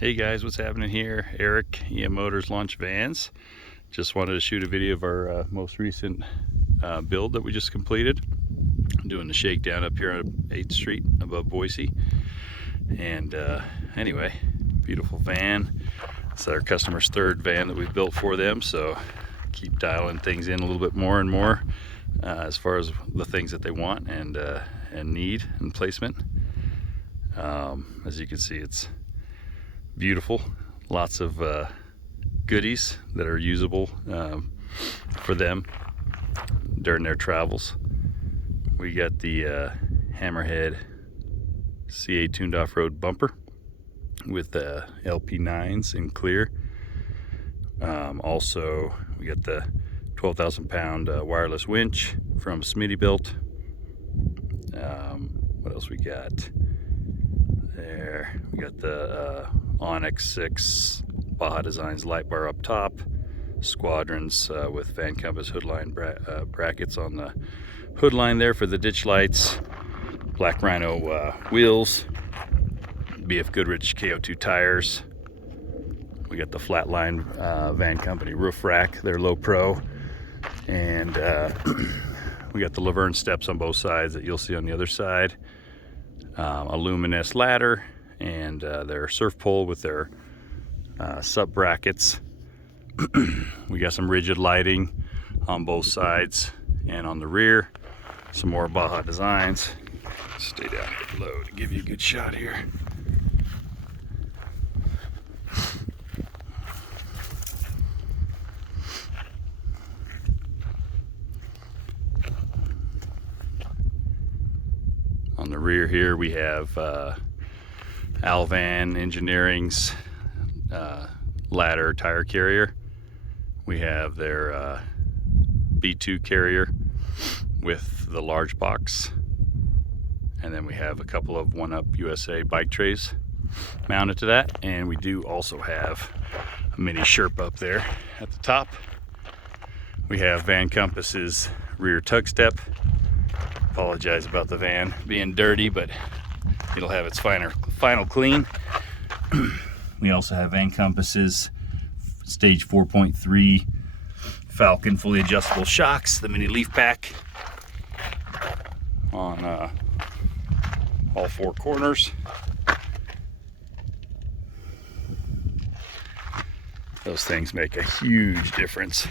Hey guys, what's happening here? Eric, EM Motors Launch Vans. Just wanted to shoot a video of our most recent build that we just completed. I'm doing the shakedown up here on 8th Street above Boise. And anyway, beautiful van. It's our customer's third van that we've built for them, so keep dialing things in a little bit more and more as far as the things that they want and need and placement. As you can see, it's beautiful, lots of goodies that are usable for them during their travels. We got the Hammerhead CA tuned off-road bumper with LP9s in clear. Also we got the 12,000 pound wireless winch from Smittybuilt. What else we got there? We got the Onyx 6 Baja Designs light bar up top, squadrons with Van Compass hood line brackets on the hood line there for the ditch lights, Black Rhino wheels, BF Goodrich KO2 tires. We got the Flatline Van Company roof rack, they're low pro, and we got the Laverne steps on both sides that you'll see on the other side, a Luminous ladder, and their surf pole with their sub brackets. We got some rigid lighting on both sides and on the rear. Some more Baja Designs. Stay down a bit low to give you a good shot here. On the rear here we have Alvan Engineering's ladder tire carrier. We have their B2 carrier with the large box, and then we have a couple of 1UP USA bike trays mounted to that, and we do also have a mini Sherpa up there at the top. We have Van Compass's rear tug step. Apologize about the van being dirty, but it'll have its final clean. We also have Van Compass's stage 4.3 Falcon fully adjustable shocks, the mini leaf pack on all four corners. Those things make a huge difference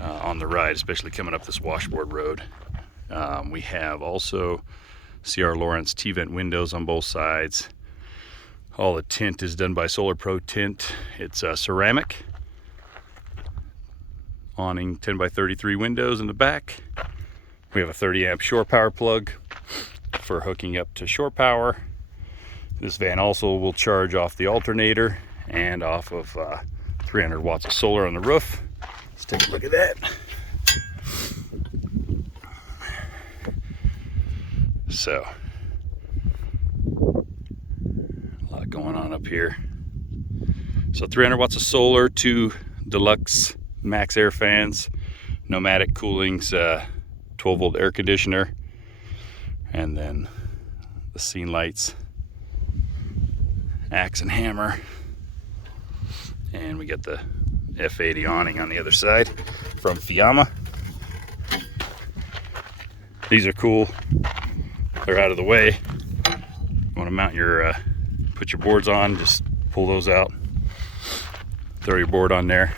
on the ride, especially coming up this washboard road. We have also CR Lawrence T-vent windows on both sides. All the tint is done by Solar Pro Tint. It's ceramic. Awning 10x33 windows in the back. We have a 30 amp shore power plug for hooking up to shore power. This van also will charge off the alternator and off of 300 watts of solar on the roof. Let's take a look at that. So, a lot going on up here. So 300 watts of solar, 2 deluxe MaxxAir fans, Nomadic Cooling's 12 volt air conditioner, and then the scene lights, axe and hammer, and we got the F80 awning on the other side from Fiamma. These are cool. They're out of the way. You want to mount your, put your boards on, just pull those out, throw your board on there.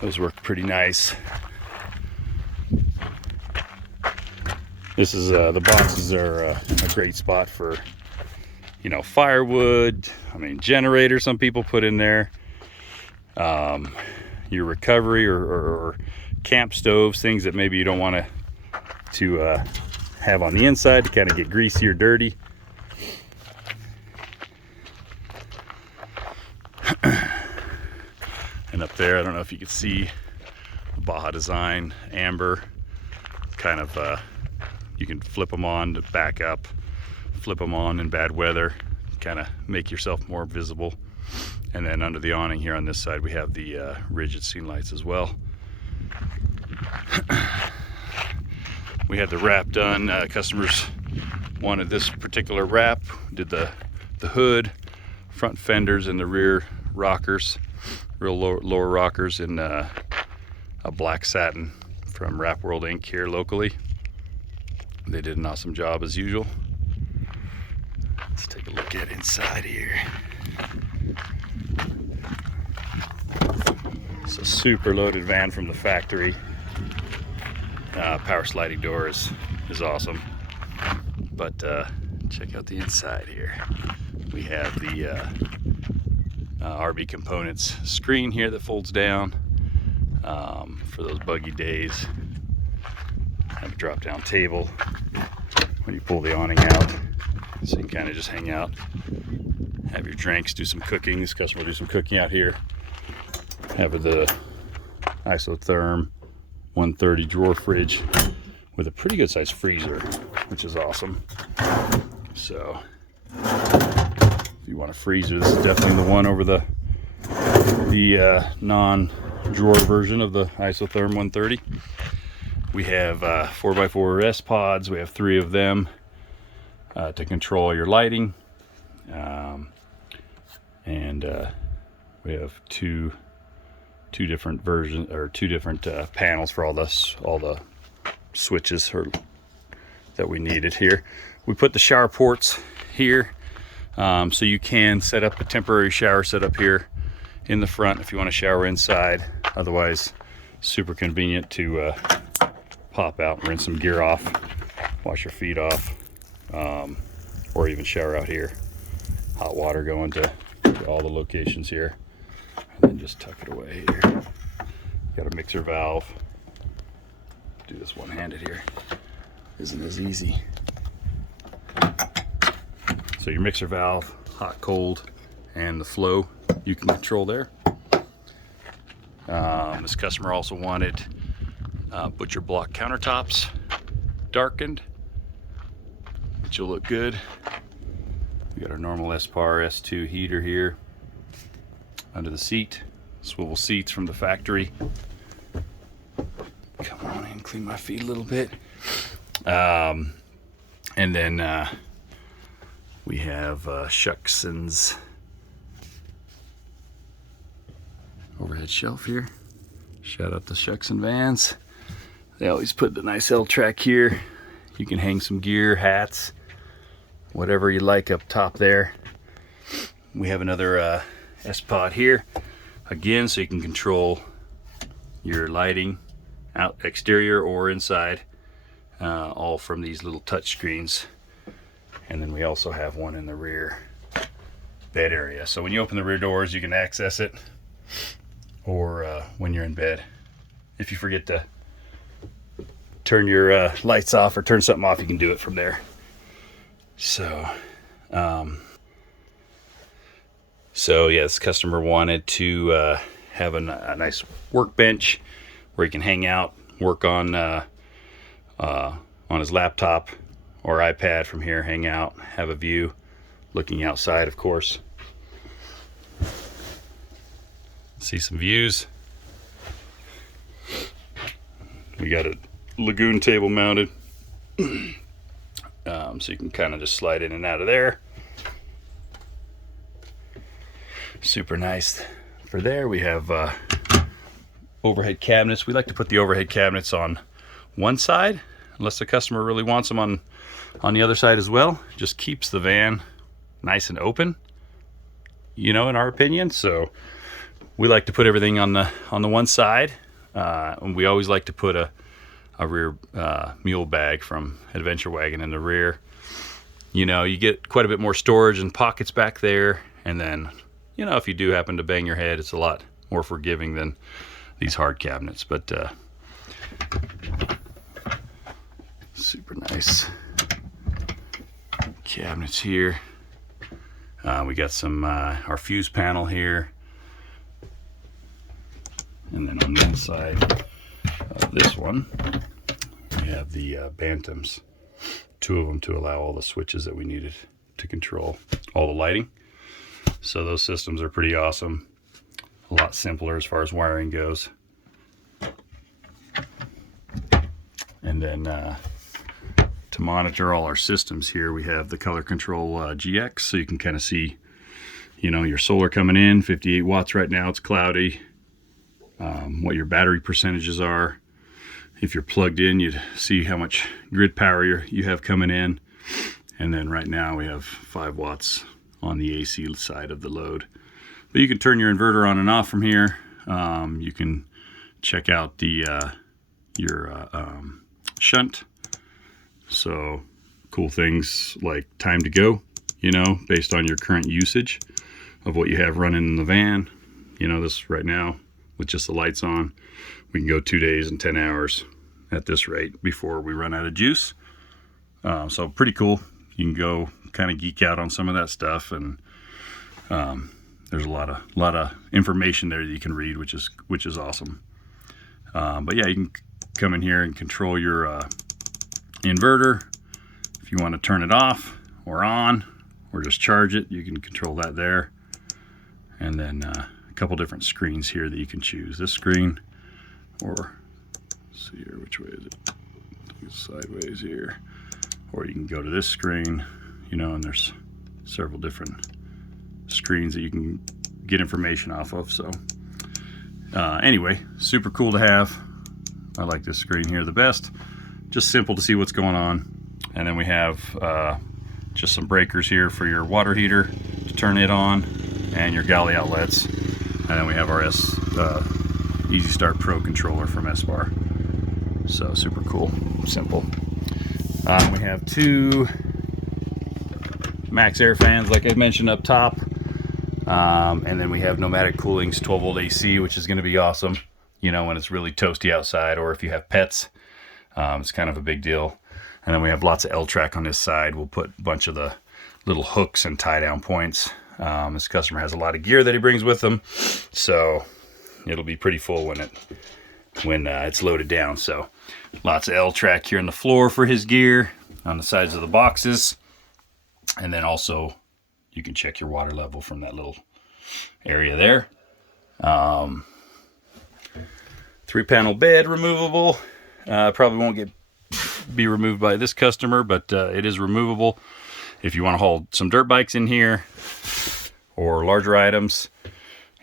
Those work pretty nice. This is, the boxes are a great spot for, you know, firewood, generator some people put in there, your recovery or camp stoves, things that maybe you don't want to have on the inside to kind of get greasy or dirty. And up there, I don't know if you can see the Baja Design amber, kind of you can flip them on to back up, flip them on in bad weather, kind of make yourself more visible. And then under the awning here on this side we have the rigid scene lights as well. We had the wrap done. Customers wanted this particular wrap. Did the hood, front fenders and the rear rockers, real lower rockers in a black satin from Wrap World Inc. here locally. They did an awesome job as usual. Let's take a look at inside here. It's a super loaded van from the factory. Power sliding door is awesome. But check out the inside here. We have the RB Components screen here that folds down for those buggy days. Have a drop down table when you pull the awning out, so you can kind of just hang out, have your drinks, do some cooking. This customer will do some cooking out here. Have the isotherm 130 drawer fridge with a pretty good sized freezer, which is awesome. So if you want a freezer, this is definitely the one over the non-drawer version of the isotherm 130. We have 4x4 S pods. We have 3 of them to control your lighting, and we have two different versions, or 2 different panels for all the switches that we needed here. We put the shower ports here, so you can set up a temporary shower setup here in the front if you want to shower inside. Otherwise, super convenient to pop out and rinse some gear off, wash your feet off, or even shower out here. Hot water going to all the locations here, and then just tuck it away here. Got a mixer valve. Do this one-handed here. Isn't as easy. So your mixer valve, hot, cold, and the flow you can control there. This customer also wanted butcher block countertops darkened, which will look good. We got our normal S-Par S2 heater here under the seat. Swivel seats from the factory. Come on in, clean my feet a little bit. And then we have Shuckson's overhead shelf here. Shout out to Shuckson Vans. They always put the nice L-trac here. You can hang some gear, hats, whatever you like up top there. We have another S-Pod here, again, so you can control your lighting out exterior or inside, all from these little touch screens. And then we also have one in the rear bed area. So when you open the rear doors, you can access it, or when you're in bed. If you forget to turn your lights off or turn something off, you can do it from there. So yeah, this customer wanted to have a nice workbench where he can hang out, work on his laptop or iPad from here, hang out, have a view, looking outside, of course. See some views. We got a lagoon table mounted, so you can kind of just slide in and out of there. Super nice for there. We have overhead cabinets. We like to put the overhead cabinets on one side, unless the customer really wants them on the other side as well. Just keeps the van nice and open, you know, in our opinion. So we like to put everything on the one side, and we always like to put a rear mule bag from Adventure Wagon in the rear. You know, you get quite a bit more storage and pockets back there, and then, you know, if you do happen to bang your head, it's a lot more forgiving than these hard cabinets. But super nice cabinets here. We got some our fuse panel here, and then on the inside of this one we have the Bantams, 2 of them, to allow all the switches that we needed to control all the lighting. So those systems are pretty awesome, a lot simpler as far as wiring goes. And then to monitor all our systems here, we have the Color Control GX, so you can kind of see you know, your solar coming in, 58 watts right now, it's cloudy, what your battery percentages are. If you're plugged in, you'd see how much grid power you have coming in. And then right now we have 5 watts on the AC side of the load. But you can turn your inverter on and off from here. You can check out the your shunt. So cool things like time to go, you know, based on your current usage of what you have running in the van. You know, this right now with just the lights on, we can go 2 days and 10 hours at this rate before we run out of juice. So pretty cool. You can go kind of geek out on some of that stuff, and there's a lot of information there that you can read, which is awesome. But yeah, you can come in here and control your inverter. If you want to turn it off or on or just charge it, you can control that there. And then a couple different screens here that you can choose. This screen, or let's see here, which way is it? I think it's sideways here. Or you can go to this screen, you know, and there's several different screens that you can get information off of. So anyway, super cool to have. I like this screen here the best. Just simple to see what's going on. And then we have just some breakers here for your water heater to turn it on, and your galley outlets. And then we have our Easy Start Pro controller from S-Bar. So super cool, simple. We have 2 MaxxAir fans, like I mentioned up top. And then we have Nomadic Cooling's 12 volt AC, which is going to be awesome, you know, when it's really toasty outside, or if you have pets. It's kind of a big deal. And then we have lots of L-trac on this side. We'll put a bunch of the little hooks and tie down points. This customer has a lot of gear that he brings with him, so it'll be pretty full when it's loaded down. So lots of L-trac here on the floor for his gear, on the sides of the boxes. And then also you can check your water level from that little area there. 3-panel bed, removable. Probably won't be removed by this customer, but it is removable if you want to haul some dirt bikes in here or larger items,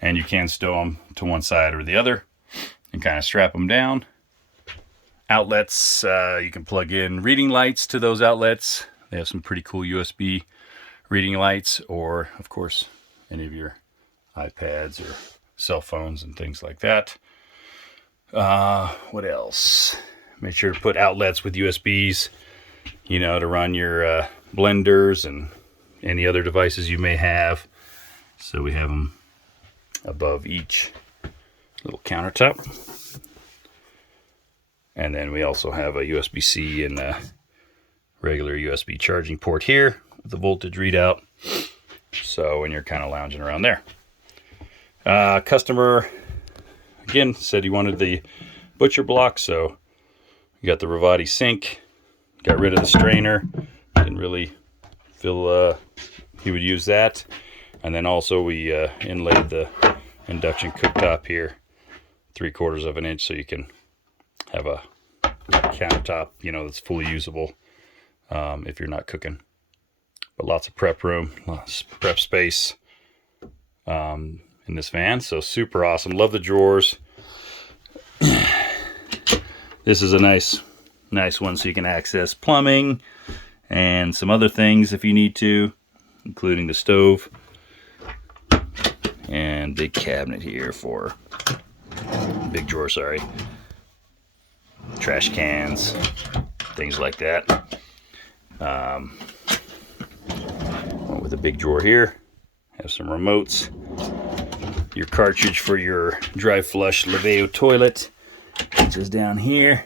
and you can stow them to one side or the other and kind of strap them down. Outlets, you can plug in reading lights to those outlets. They have some pretty cool USB reading lights, or of course any of your iPads or cell phones and things like that. What else? Make sure to put outlets with USBs, you know, to run your blenders and any other devices you may have. So we have them above each little countertop. And then we also have a USB-C and a regular USB charging port here with the voltage readout. So when you're kind of lounging around there. Customer, again, said he wanted the butcher block, so we got the Ravati sink, got rid of the strainer, didn't really feel he would use that. And then also we inlaid the induction cooktop here 3/4 of an inch, so you can have a countertop, you know, that's fully usable if you're not cooking. But lots of prep room, lots of prep space in this van, so super awesome. Love the drawers. This is a nice one, so you can access plumbing and some other things if you need to, including the stove. And big cabinet here for, big drawer, sorry, trash cans, things like that. With a big drawer here, have some remotes, your cartridge for your dry flush Laveo toilet, which is down here.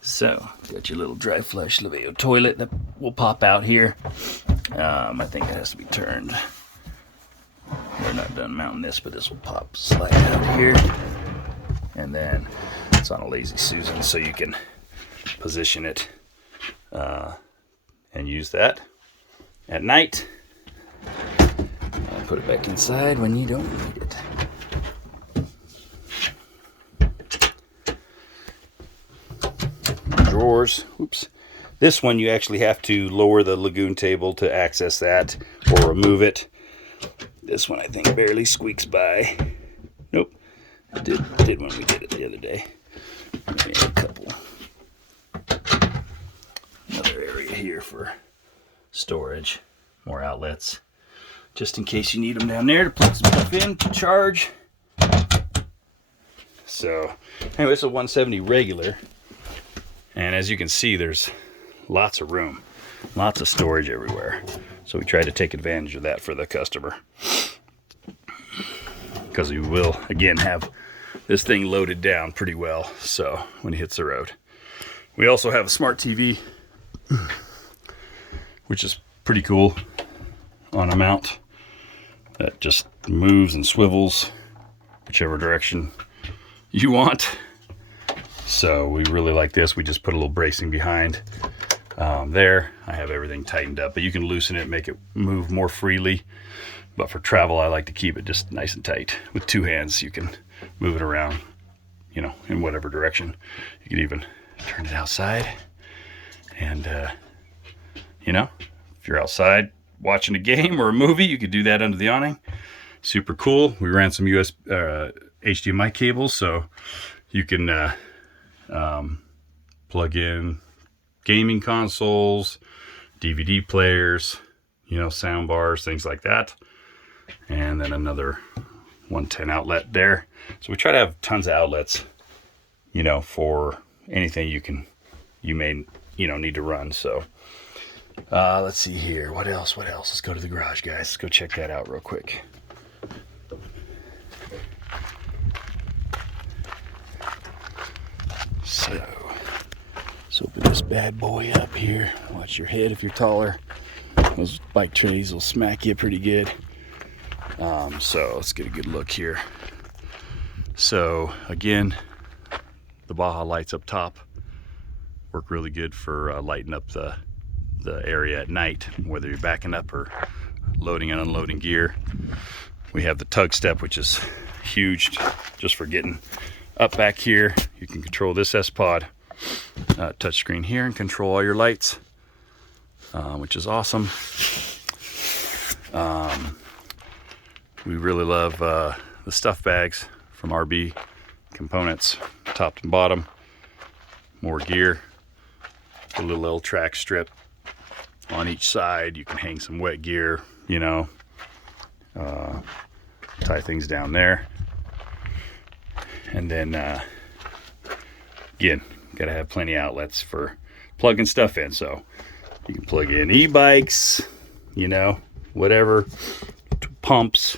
So got your little dry flush Laveo toilet that will pop out here. I think it has to be turned. We're not done mounting this, but this will slide out here. And then it's on a Lazy Susan, so you can position it and use that at night. And put it back inside when you don't need it. Drawers. Oops. This one you actually have to lower the lagoon table to access that or remove it. This one I think barely squeaks by. Nope, it did when we did it the other day. Maybe a couple. Another area here for storage, more outlets, just in case you need them down there to plug some stuff in to charge. So anyway, it's a 170 regular, and as you can see, there's lots of room, lots of storage everywhere. So we try to take advantage of that for the customer, because we will again have this thing loaded down pretty well, so when he hits the road. We also have a smart TV, which is pretty cool, on a mount that just moves and swivels whichever direction you want. So we really like this. We just put a little bracing behind there. I have everything tightened up, but you can loosen it, make it move more freely. But for travel, I like to keep it just nice and tight. With two hands, you can move it around, you know, in whatever direction. You could even turn it outside, and you know, if you're outside watching a game or a movie, you could do that under the awning. Super cool. We ran some HDMI cables, so you can plug in gaming consoles, DVD players, you know, sound bars, things like that. And then another 110 outlet there. So we try to have tons of outlets, you know, for anything you may, you know, need to run. So let's see here. What else? Let's go to the garage, guys. Let's go check that out real quick. So let's open this bad boy up here. Watch your head if you're taller. Those bike trays will smack you pretty good. So let's get a good look here. So again, the Baja lights up top work really good for lighting up the area at night, whether you're backing up or loading and unloading gear. We have the tug step, which is huge just for getting up back here. You can control this S-Pod touchscreen here and control all your lights, which is awesome. We really love the stuff bags from RB Components, top and bottom. More gear, a little L-trac strip on each side. You can hang some wet gear, you know, tie things down there. And then again, gotta have plenty of outlets for plugging stuff in. So you can plug in e-bikes, you know, whatever, pumps,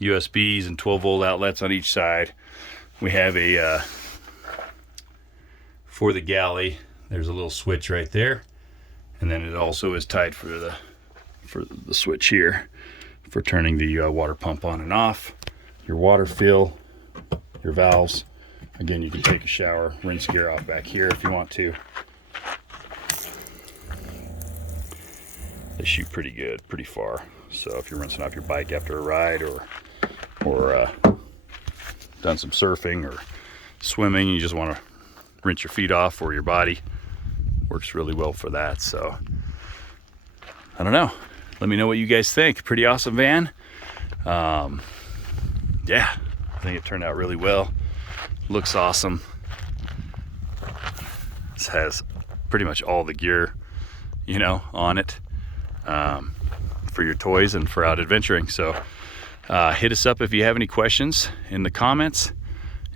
USBs, and 12-volt outlets on each side. We have a for the galley, there's a little switch right there, and then it also is tied for the switch here for turning the water pump on and off, your water fill, your valves. Again, you can take a shower, rinse gear off back here if you want to. They shoot pretty good, pretty far. So if you're rinsing off your bike after a ride, or done some surfing or swimming, you just want to rinse your feet off or your body, works really well for that. So I don't know, let me know what you guys think. Pretty awesome van. Yeah, I think it turned out really well. Looks awesome. This has pretty much all the gear, you know, on it, for your toys and for out adventuring. So hit us up if you have any questions in the comments.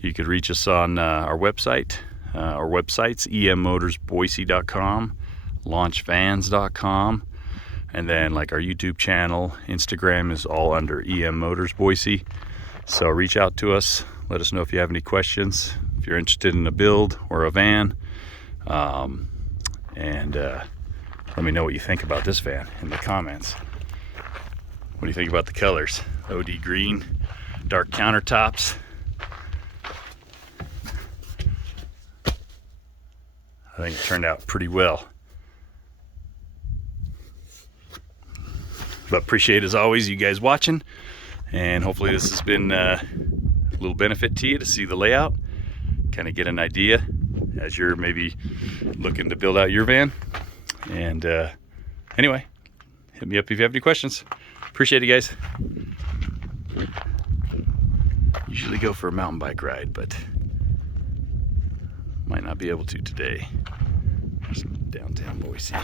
You could reach us on our website. Our website's emmotorsboise.com, launchvans.com, and then like our YouTube channel, Instagram is all under EM Motors Boise. So reach out to us. Let us know if you have any questions, if you're interested in a build or a van, and let me know what you think about this van in the comments. What do you think about the colors? OD green, dark countertops. I think it turned out pretty well. But appreciate, as always, you guys watching, and hopefully this has been a little benefit to you to see the layout, kind of get an idea as you're maybe looking to build out your van. And anyway, hit me up if you have any questions. Appreciate it, guys. Usually go for a mountain bike ride, but might not be able to today. There's downtown Boise.